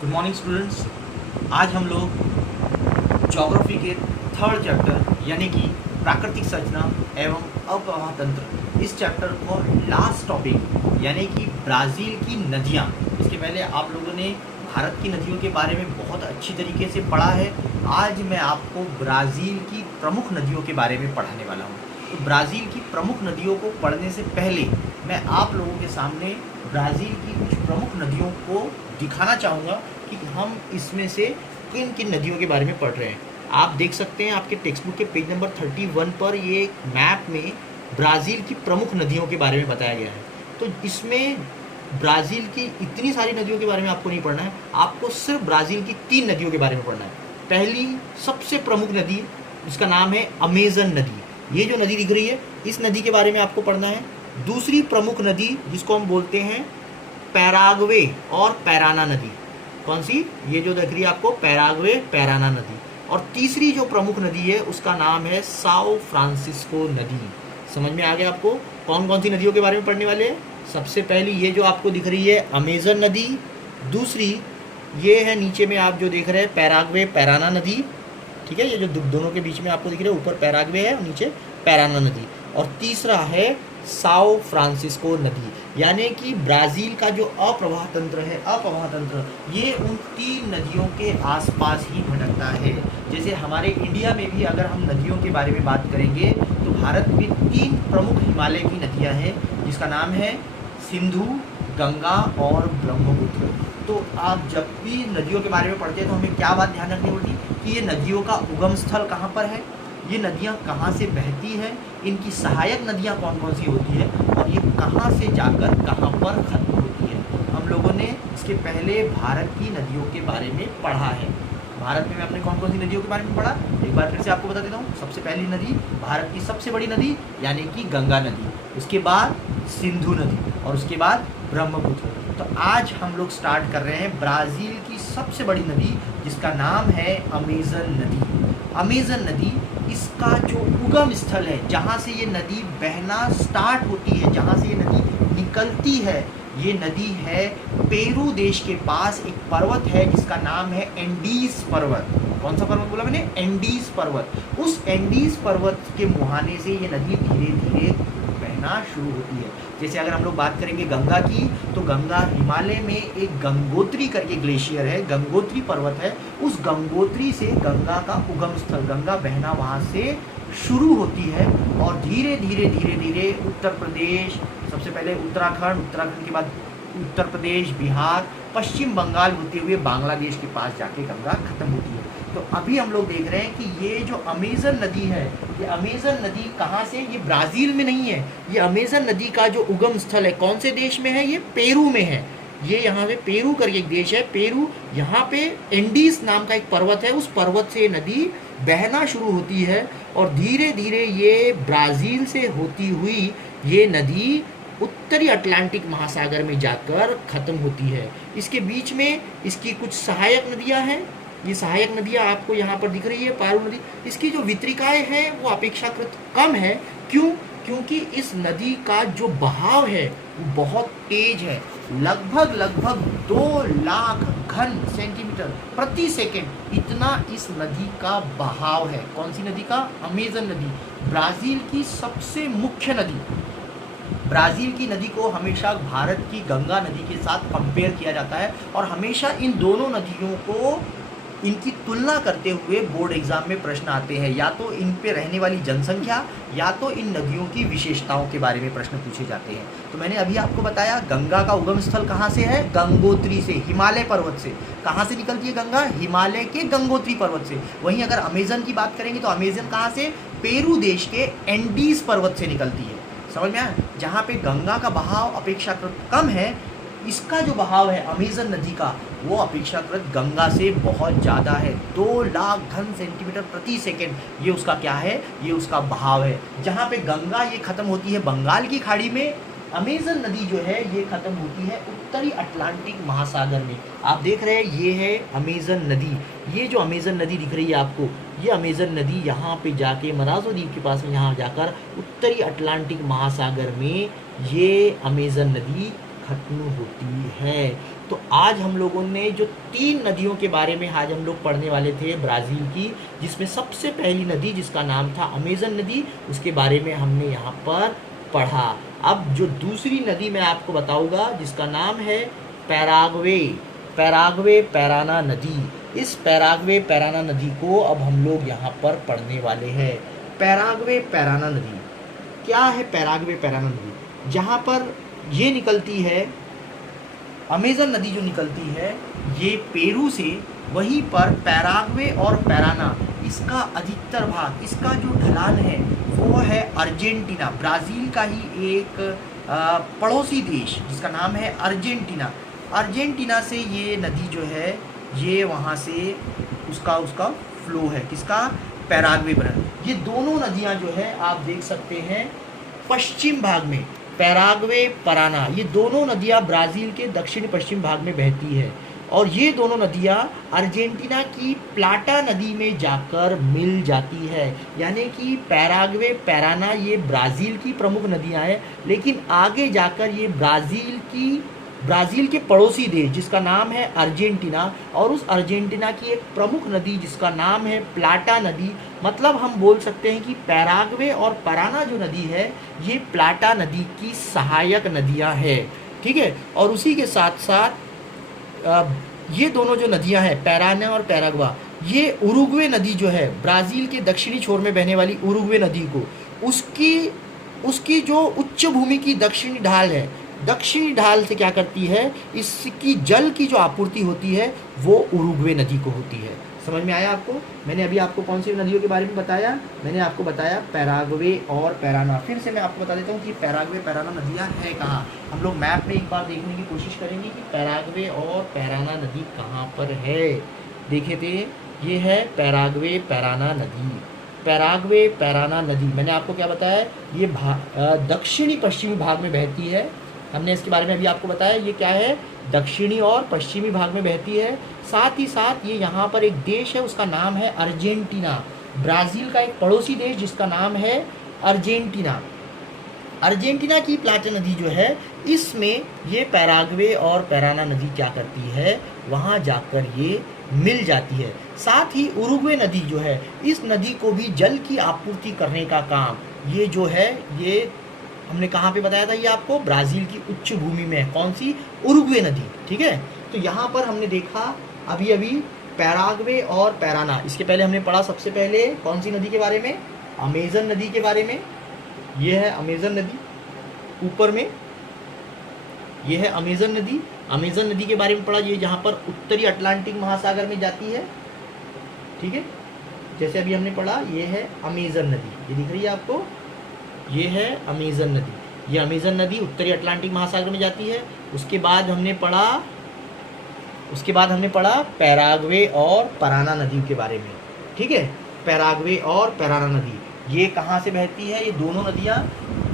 Good morning students. आज हम लोग ज्योग्राफी के थर्ड चैप्टर यानी कि प्राकृतिक संरचना एवं अप्रवाह तंत्र, इस चैप्टर को लास्ट टॉपिक यानी कि ब्राज़ील की नदियाँ। इसके पहले आप लोगों ने भारत की नदियों के बारे में बहुत अच्छी तरीके से पढ़ा है। आज मैं आपको ब्राज़ील की प्रमुख नदियों के बारे में पढ़ाने वाला हूँ। तो ब्राज़ील की प्रमुख नदियों को पढ़ने से पहले मैं आप लोगों के सामने ब्राज़ील की कुछ प्रमुख नदियों को दिखाना चाहूँगा कि हम इसमें से किन किन नदियों के बारे में पढ़ रहे हैं। आप देख सकते हैं आपके टेक्स्ट बुक के पेज नंबर 31 पर ये मैप में ब्राज़ील की प्रमुख नदियों के बारे में बताया गया है। तो इसमें ब्राज़ील की इतनी सारी नदियों के बारे में आपको नहीं पढ़ना है, आपको सिर्फ ब्राज़ील की 3 नदियों के बारे में पढ़ना है। पहली सबसे प्रमुख नदी, इसका नाम है अमेज़न नदी। ये जो नदी दिख रही है, इस नदी के बारे में आपको पढ़ना है। दूसरी प्रमुख नदी जिसको हम बोलते हैं पैराग्वे और पैराना नदी। कौन सी? ये जो दिख रही है आपको, पैराग्वे पैराना नदी। और तीसरी जो प्रमुख नदी है उसका नाम है साओ फ्रांसिस्को नदी। समझ में आ गया आपको कौन कौन सी नदियों के बारे में पढ़ने वाले हैं? सबसे पहली ये जो आपको दिख रही है अमेज़न नदी, दूसरी ये है नीचे में आप जो देख रहे हैं पैराग्वे पैराना नदी, ठीक है, ये जो दोनों के बीच में आपको दिख रही है, ऊपर पैराग्वे है और नीचे पैराना नदी, और तीसरा है साओ फ्रांसिस्को नदी। यानी कि ब्राज़ील का जो अप्रवाह तंत्र है, अप्रवाह तंत्र ये उन 3 नदियों के आसपास ही भटकता है। जैसे हमारे इंडिया में भी अगर हम नदियों के बारे में बात करेंगे तो भारत में 3 प्रमुख हिमालय की नदियां हैं, जिसका नाम है सिंधु, गंगा और ब्रह्मपुत्र। तो आप जब भी नदियों के बारे में पढ़ते हैं तो हमें क्या बात ध्यान रखनी होगी कि ये नदियों का उगम स्थल कहाँ पर है, ये नदियाँ कहाँ से बहती हैं, इनकी सहायक नदियाँ कौन कौन सी होती है और ये कहाँ से जाकर कहाँ पर खत्म होती है। हम लोगों ने इसके पहले भारत की नदियों के बारे में पढ़ा है। भारत में आपने कौन कौन सी नदियों के बारे में पढ़ा, एक बार फिर से आपको बता देता हूँ। सबसे पहली नदी भारत की सबसे बड़ी नदी यानी कि गंगा नदी, उसके बाद सिंधु नदी और उसके बाद ब्रह्मपुत्र। तो आज हम लोग स्टार्ट कर रहे हैं ब्राज़ील की सबसे बड़ी नदी जिसका नाम है अमेज़न नदी। अमेज़न नदी इसका जो उगम स्थल है, जहाँ से ये नदी बहना स्टार्ट होती है, जहाँ से ये नदी निकलती है, ये नदी है पेरू देश के पास। एक पर्वत है जिसका नाम है एंडीज पर्वत। कौन सा पर्वत बोला मैंने? एंडीज पर्वत। उस एंडीज पर्वत के मुहाने से ये नदी धीरे धीरे बहना शुरू होती है। जैसे अगर हम लोग बात करेंगे गंगा की, तो गंगा हिमालय में एक गंगोत्री करके ग्लेशियर है, गंगोत्री पर्वत है। उस गंगोत्री से गंगा का उगम स्थल, गंगा बहना वहाँ से शुरू होती है और धीरे धीरे धीरे धीरे उत्तर प्रदेश, सबसे पहले उत्तराखंड, उत्तराखंड के बाद उत्तर प्रदेश, बिहार, पश्चिम बंगाल होते हुए बांग्लादेश के पास जाके गंगा खत्म होती है। तो अभी हम लोग देख रहे हैं कि ये जो अमेज़न नदी है, ये अमेज़न नदी कहाँ से, ये ब्राज़ील में नहीं है। ये अमेज़न नदी का जो उगम स्थल है कौन से देश में है? ये पेरू में है। ये यहाँ पे पेरू करके एक देश है, पेरू। यहाँ पे एंडीज नाम का एक पर्वत है, उस पर्वत से नदी बहना शुरू होती है और धीरे धीरे ये ब्राज़ील से होती हुई ये नदी उत्तरी अटलांटिक महासागर में जाकर ख़त्म होती है। इसके बीच में इसकी कुछ सहायक नदियाँ हैं। ये सहायक नदियाँ आपको यहाँ पर दिख रही है, पारू नदी। इसकी जो वितरिकाएँ हैं वो अपेक्षाकृत कम है। क्यों? क्योंकि इस नदी का जो बहाव है वो बहुत तेज है। लगभग 2 लाख घन सेंटीमीटर प्रति सेकंड इतना इस नदी का बहाव है। कौन सी नदी का? अमेज़न नदी, ब्राज़ील की सबसे मुख्य नदी। ब्राज़ील की नदी को हमेशा भारत की गंगा नदी के साथ कंपेयर किया जाता है और हमेशा इन दोनों नदियों को, इनकी तुलना करते हुए बोर्ड एग्जाम में प्रश्न आते हैं। या तो इन पे रहने वाली जनसंख्या या तो इन नदियों की विशेषताओं के बारे में प्रश्न पूछे जाते हैं। तो मैंने अभी आपको बताया गंगा का उगम स्थल कहाँ से है? गंगोत्री से, हिमालय पर्वत से। कहाँ से निकलती है गंगा? हिमालय के गंगोत्री पर्वत से। वहीं अगर अमेज़न की बात करेंगे तो अमेज़न कहाँ से? पेरू देश के एंडीज पर्वत से निकलती है। समझ में आया? जहाँ पे गंगा का बहाव अपेक्षाकृत कम है, इसका जो बहाव है अमेज़न नदी का वो अपेक्षाकृत गंगा से बहुत ज़्यादा है। 2 लाख घन सेंटीमीटर प्रति सेकंड ये उसका क्या है? ये उसका बहाव है। जहाँ पे गंगा ये ख़त्म होती है बंगाल की खाड़ी में, अमेज़न नदी जो है ये ख़त्म होती है उत्तरी अटलांटिक महासागर में। आप देख रहे हैं ये है अमेज़न नदी। ये जो अमेज़न नदी दिख रही है आपको, ये अमेज़न नदी यहाँ पे जाके मराजो द्वीप के पास में यहाँ जाकर उत्तरी अटलांटिक महासागर में ये अमेज़न नदी खत्म होती है। तो आज हम लोगों ने जो 3 नदियों के बारे में आज हम लोग पढ़ने वाले थे ब्राज़ील की, जिसमें सबसे पहली नदी जिसका नाम था अमेज़न नदी, उसके बारे में हमने यहाँ पर पढ़ा। अब जो दूसरी नदी मैं आपको बताऊँगा जिसका नाम है पैराग्वे पैराना नदी। इस पैराग्वे पैराना नदी को अब हम लोग यहाँ पर पढ़ने वाले हैं। पैराग्वे पैराना नदी क्या है? पैराग्वे पैराना नदी जहाँ पर ये निकलती है, अमेज़न नदी जो निकलती है ये पेरू से, वहीं पर पैराग्वे और पैराना इसका अधिकतर भाग, इसका जो ढलान है वो है अर्जेंटीना, ब्राज़ील का ही एक पड़ोसी देश जिसका नाम है अर्जेंटीना। अर्जेंटीना से ये नदी जो है ये वहाँ से उसका फ्लो है, किसका? पैराग्वे बना। ये दोनों नदियाँ जो है आप देख सकते हैं पश्चिम भाग में, पैराग्वे पराना, ये दोनों नदियाँ ब्राज़ील के दक्षिण पश्चिम भाग में बहती है और ये दोनों नदियाँ अर्जेंटीना की प्लाटा नदी में जाकर मिल जाती है। यानी कि पैराग्वे पैराना ये ब्राज़ील की प्रमुख नदियाँ हैं, लेकिन आगे जाकर ये ब्राज़ील के पड़ोसी देश जिसका नाम है अर्जेंटीना, और उस अर्जेंटीना की एक प्रमुख नदी जिसका नाम है प्लाटा नदी, मतलब हम बोल सकते हैं कि पैराग्वे और पराना जो नदी है ये प्लाटा नदी की सहायक नदियां हैं, ठीक है। और उसी के साथ साथ ये दोनों जो नदियां हैं पैराना और पैराग्वा, ये उरुग्वे नदी जो है ब्राज़ील के दक्षिणी छोर में बहने वाली उरुग्वे नदी को, उसकी जो उच्च भूमि की दक्षिणी ढाल है, दक्षिणी ढाल से क्या करती है, इसकी जल की जो आपूर्ति होती है वो उरुग्वे नदी को होती है। समझ में आया आपको? मैंने अभी आपको कौन सी नदियों के बारे में बताया? मैंने आपको बताया पैराग्वे और पैराना। फिर से मैं आपको बता देता हूँ कि पैराग्वे पैराना नदियाँ है कहाँ। हम लोग मैप में एक बार देखने की कोशिश करेंगे कि पैराग्वे और पैराना नदी कहाँ पर है। देखे थे, ये है पैराग्वे पैराना नदी। पैराग्वे पैराना नदी मैंने आपको क्या बताया, ये दक्षिणी पश्चिमी भाग में बहती है। हमने इसके बारे में अभी आपको बताया, ये क्या है, दक्षिणी और पश्चिमी भाग में बहती है। साथ ही साथ ये यहाँ पर एक देश है, उसका नाम है अर्जेंटीना, ब्राज़ील का एक पड़ोसी देश जिसका नाम है अर्जेंटीना। अर्जेंटीना की प्लाटा नदी जो है, इसमें ये पैराग्वे और पैराना नदी क्या करती है, वहाँ जाकर ये मिल जाती है। साथ ही उरुग्वे नदी जो है, इस नदी को भी जल की आपूर्ति करने का काम ये जो है, ये हमने कहाँ पे बताया था, ये आपको ब्राज़ील की उच्च भूमि में, कौन सी, उरुग्वे नदी, ठीक है। तो यहाँ पर हमने देखा अभी पैराग्वे और पैराना। इसके पहले हमने पढ़ा सबसे पहले कौन सी नदी के बारे में, अमेज़न नदी के बारे में। ये है अमेज़न नदी, ऊपर में ये है अमेज़न नदी। अमेज़न नदी के बारे में पढ़ा, ये जहाँ पर उत्तरी अटलांटिक महासागर में जाती है, ठीक है। जैसे अभी हमने पढ़ा, ये है अमेज़न नदी, ये दिख रही है आपको, ये है अमेज़न नदी। ये अमेज़न नदी उत्तरी अटलांटिक महासागर में जाती है। उसके बाद हमने पढ़ा पैराग्वे और पराना नदी के बारे में, ठीक है। पैराग्वे और पैराना नदी ये कहाँ से बहती है, ये दोनों नदियाँ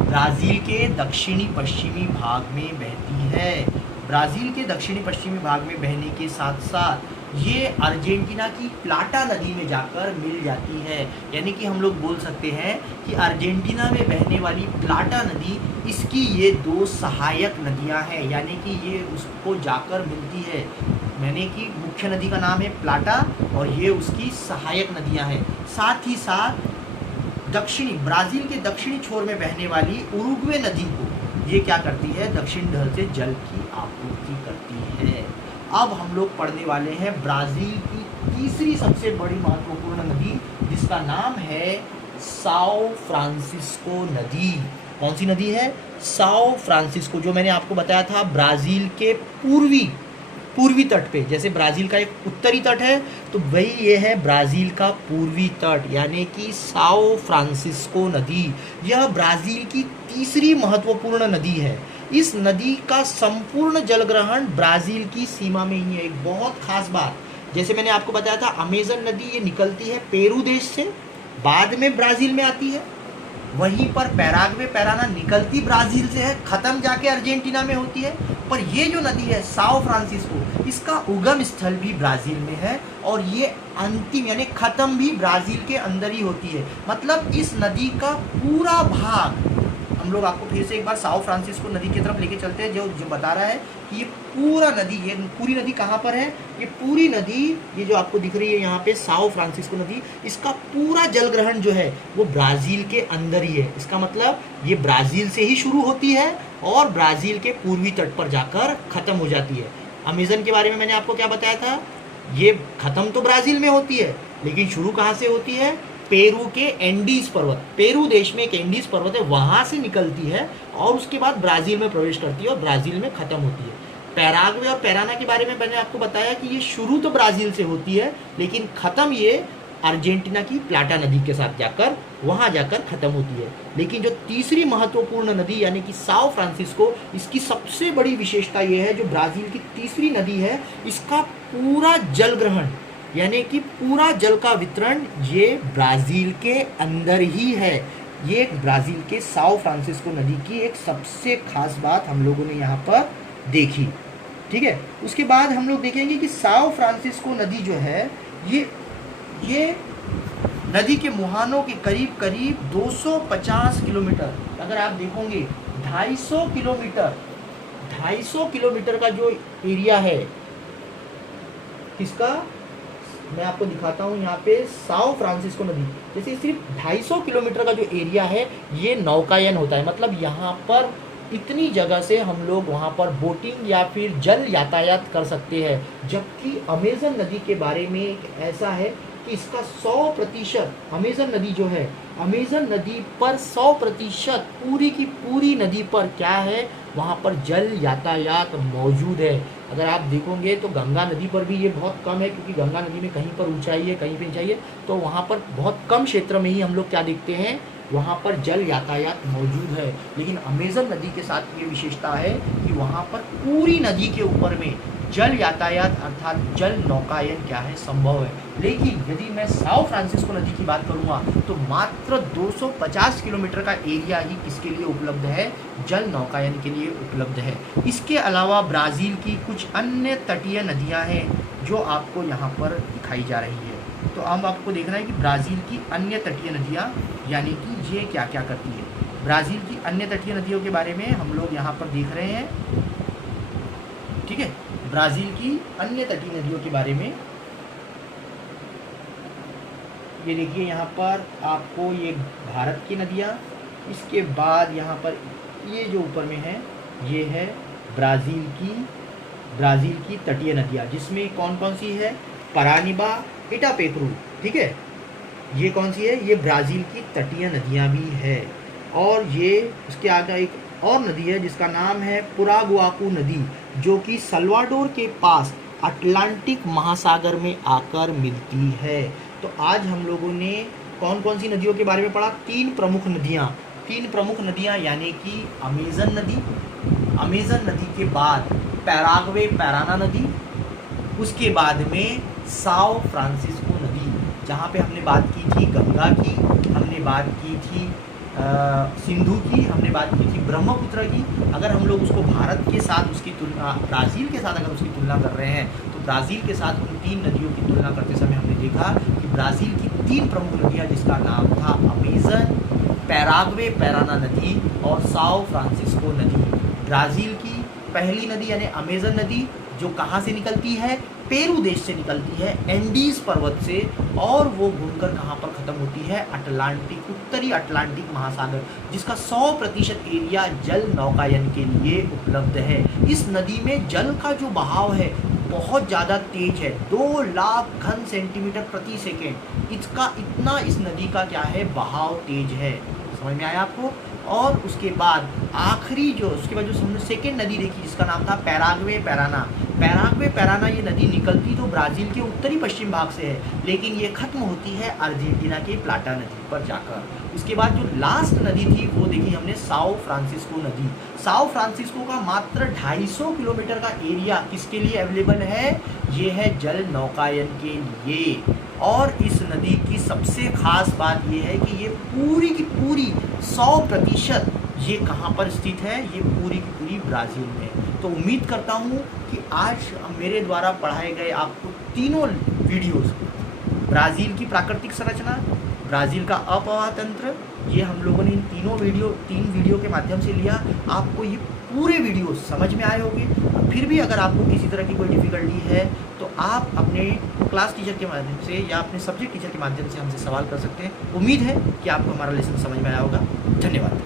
ब्राज़ील के दक्षिणी पश्चिमी भाग में बहती है। ब्राज़ील के दक्षिणी पश्चिमी भाग में बहने के साथ साथ ये अर्जेंटीना की प्लाटा नदी में जाकर मिल जाती है। यानी कि हम लोग बोल सकते हैं कि अर्जेंटीना में बहने वाली प्लाटा नदी, इसकी ये दो सहायक नदियां हैं, यानी कि ये उसको जाकर मिलती है। यानी कि मुख्य नदी का नाम है प्लाटा और ये उसकी सहायक नदियां हैं। साथ ही साथ ब्राज़ील के दक्षिणी छोर में बहने वाली उरुग्वे नदी को ये क्या करती है, दक्षिण ढल से जल की आपूर्ति करती है। अब हम लोग पढ़ने वाले हैं ब्राज़ील की तीसरी सबसे बड़ी महत्वपूर्ण नदी जिसका नाम है साओ फ्रांसिस्को नदी। कौन सी नदी है, साओ फ्रांसिस्को, जो मैंने आपको बताया था ब्राज़ील के पूर्वी तट पे, जैसे ब्राज़ील का एक उत्तरी तट है तो वही ये है ब्राज़ील का पूर्वी तट, यानी कि साओ फ्रांसिस्को नदी। यह ब्राज़ील की तीसरी महत्वपूर्ण नदी है। इस नदी का संपूर्ण जलग्रहण ब्राज़ील की सीमा में ही है। एक बहुत खास बात, जैसे मैंने आपको बताया था अमेज़न नदी ये निकलती है पेरू देश से, बाद में ब्राज़ील में आती है। वहीं पर पैराग्वे पैराना निकलती ब्राज़ील से है, ख़त्म जाके अर्जेंटीना में होती है। पर ये जो नदी है साओ फ्रांसिस्को, इसका उगम स्थल भी ब्राज़ील में है और ये अंतिम यानी ख़त्म भी ब्राज़ील के अंदर ही होती है। मतलब इस नदी का पूरा भाग हम लोग आपको फिर से एक बार साओ फ्रांसिस्को नदी की तरफ लेके चलते हैं, जो बता रहा है कि ये पूरा नदी, ये पूरी नदी कहाँ पर है, ये पूरी नदी, ये जो आपको दिख रही है यहाँ पे साओ फ्रांसिस्को नदी, इसका पूरा जल ग्रहण जो है वो ब्राज़ील के अंदर ही है। इसका मतलब ये ब्राज़ील से ही शुरू होती है और ब्राज़ील के पूर्वी तट पर जाकर ख़त्म हो जाती है। अमेज़न के बारे में मैंने आपको क्या बताया था, ये ख़त्म तो ब्राज़ील में होती है, लेकिन शुरू कहाँ से होती है, पेरू के एंडीज पर्वत, पेरू देश में एक एंडीज पर्वत है, वहाँ से निकलती है और उसके बाद ब्राज़ील में प्रवेश करती है और ब्राज़ील में ख़त्म होती है। पैराग्वे और पैराना के बारे में मैंने आपको बताया कि ये शुरू तो ब्राज़ील से होती है, लेकिन ख़त्म ये अर्जेंटीना की प्लाटा नदी के साथ जाकर वहाँ जाकर ख़त्म होती है। लेकिन जो तीसरी महत्वपूर्ण नदी यानी कि साओ फ्रांसिस्को, इसकी सबसे बड़ी विशेषता ये है, जो ब्राज़ील की तीसरी नदी है, इसका पूरा जल ग्रहण यानी कि पूरा जल का वितरण ये ब्राज़ील के अंदर ही है। ये एक ब्राज़ील के साओ फ्रांसिस्को नदी की एक सबसे खास बात हम लोगों ने यहाँ पर देखी। ठीक है, उसके बाद हम लोग देखेंगे कि साओ फ्रांसिस्को नदी जो है ये नदी के मुहानों के करीब करीब 250 किलोमीटर, अगर आप देखोगे 250 किलोमीटर का जो एरिया है, किसका, मैं आपको दिखाता हूँ यहाँ पे साओ फ्रांसिस्को नदी, जैसे सिर्फ 250 किलोमीटर का जो एरिया है ये नौकायन होता है। मतलब यहाँ पर इतनी जगह से हम लोग वहाँ पर बोटिंग या फिर जल यातायात कर सकते हैं। जबकि अमेज़न नदी के बारे में एक ऐसा है कि इसका 100% अमेज़न नदी जो है, अमेज़न नदी पर 100% पूरी की पूरी नदी पर क्या है, वहाँ पर जल यातायात मौजूद है। अगर आप देखोगे तो गंगा नदी पर भी ये बहुत कम है, क्योंकि गंगा नदी में कहीं पर ऊंचाई है कहीं पे ऊंचाई है, तो वहाँ पर बहुत कम क्षेत्र में ही हम लोग क्या देखते हैं, वहाँ पर जल यातायात मौजूद है। लेकिन अमेज़न नदी के साथ ये विशेषता है कि वहाँ पर पूरी नदी के ऊपर में जल यातायात अर्थात जल नौकायन क्या है, संभव है। लेकिन यदि मैं साओ फ्रांसिस्को नदी की बात करूँगा तो मात्र 250 किलोमीटर का एरिया ही किसके लिए उपलब्ध है, जल नौकायन के लिए उपलब्ध है। इसके अलावा ब्राज़ील की कुछ अन्य तटीय नदियाँ हैं जो आपको यहाँ पर दिखाई जा रही है। तो अब आपको देखना है कि ब्राज़ील की अन्य तटीय नदियाँ यानी कि ये क्या क्या करती है। ब्राज़ील की अन्य तटीय नदियों के बारे में हम लोग यहाँ पर देख रहे हैं। ठीक है, ब्राज़ील की अन्य तटीय नदियों के बारे में ये देखिए, यहाँ पर आपको ये भारत की नदियाँ, इसके बाद यहाँ पर ये जो ऊपर में है ये है ब्राज़ील की तटीय नदियाँ, जिसमें कौन कौन सी है, परानिबा, इटापेक्रू। ठीक है, ये कौन सी है, ये ब्राज़ील की तटीय नदियाँ भी है। और ये उसके आगे एक और नदी है जिसका नाम है पुरागुआकू नदी, जो कि सल्वाडोर के पास अटलांटिक महासागर में आकर मिलती है। तो आज हम लोगों ने कौन कौन सी नदियों के बारे में पढ़ा, तीन प्रमुख नदियाँ यानी कि अमेज़न नदी के बाद पैराग्वे पैराना नदी, उसके बाद में साओ फ्रांसिस्को नदी, जहाँ पे हमने बात की थी गंगा की, हमने बात की थी सिंधु की, हमने बात की थी ब्रह्मपुत्र की। अगर हम लोग उसको भारत के साथ उसकी तुलना, ब्राज़ील के साथ अगर उसकी तुलना कर रहे हैं, तो ब्राज़ील के साथ उन तीन नदियों की तुलना करते समय हमने देखा कि ब्राज़ील की तीन प्रमुख नदियाँ, जिसका नाम था अमेज़न, पैराग्वे पैराना नदी और साओ फ्रांसिस्को नदी। ब्राज़ील की पहली नदी यानी अमेज़न नदी, जो कहाँ से निकलती है, पेरू देश से निकलती है, एंडीज पर्वत से, और वो घूमकर कहाँ पर ख़त्म होती है, अटलांटिक, उत्तरी अटलांटिक महासागर, जिसका 100% एरिया जल नौकायन के लिए उपलब्ध है। इस नदी में जल का जो बहाव है बहुत ज़्यादा तेज है, 2 लाख घन सेंटीमीटर प्रति सेकेंड। इतना इस नदी का क्या है, बहाव तेज है। समझ में आया आपको। और उसके बाद आखिरी जो हमने सेकेंड नदी देखी जिसका नाम था पैराग्वे पैराना, ये नदी निकलती तो ब्राज़ील के उत्तरी पश्चिम भाग से है, लेकिन ये ख़त्म होती है अर्जेंटीना के प्लाटा नदी पर जाकर। उसके बाद जो लास्ट नदी थी वो देखी हमने साओ फ्रांसिस्को नदी। साओ फ्रांसिस्को का मात्र 250 किलोमीटर का एरिया किसके लिए अवेलेबल है, ये है जल नौकायन के लिए। और इस नदी की सबसे खास बात ये है कि ये पूरी की पूरी 100% ये कहाँ पर स्थित है, ये पूरी की पूरी ब्राज़ील में। तो उम्मीद करता हूँ कि आज मेरे द्वारा पढ़ाए गए आपको तीनों वीडियोस, ब्राज़ील की प्राकृतिक संरचना, ब्राज़ील का अपवाह तंत्र ये हम लोगों ने इन तीन वीडियो के माध्यम से लिया। आपको ये पूरे वीडियो समझ में आए होंगे। फिर भी अगर आपको किसी तरह की कोई डिफ़िकल्टी है तो आप अपने क्लास टीचर के माध्यम से या अपने सब्जेक्ट टीचर के माध्यम से हमसे सवाल कर सकते हैं। उम्मीद है कि आपको हमारा लेसन समझ में आया होगा। धन्यवाद।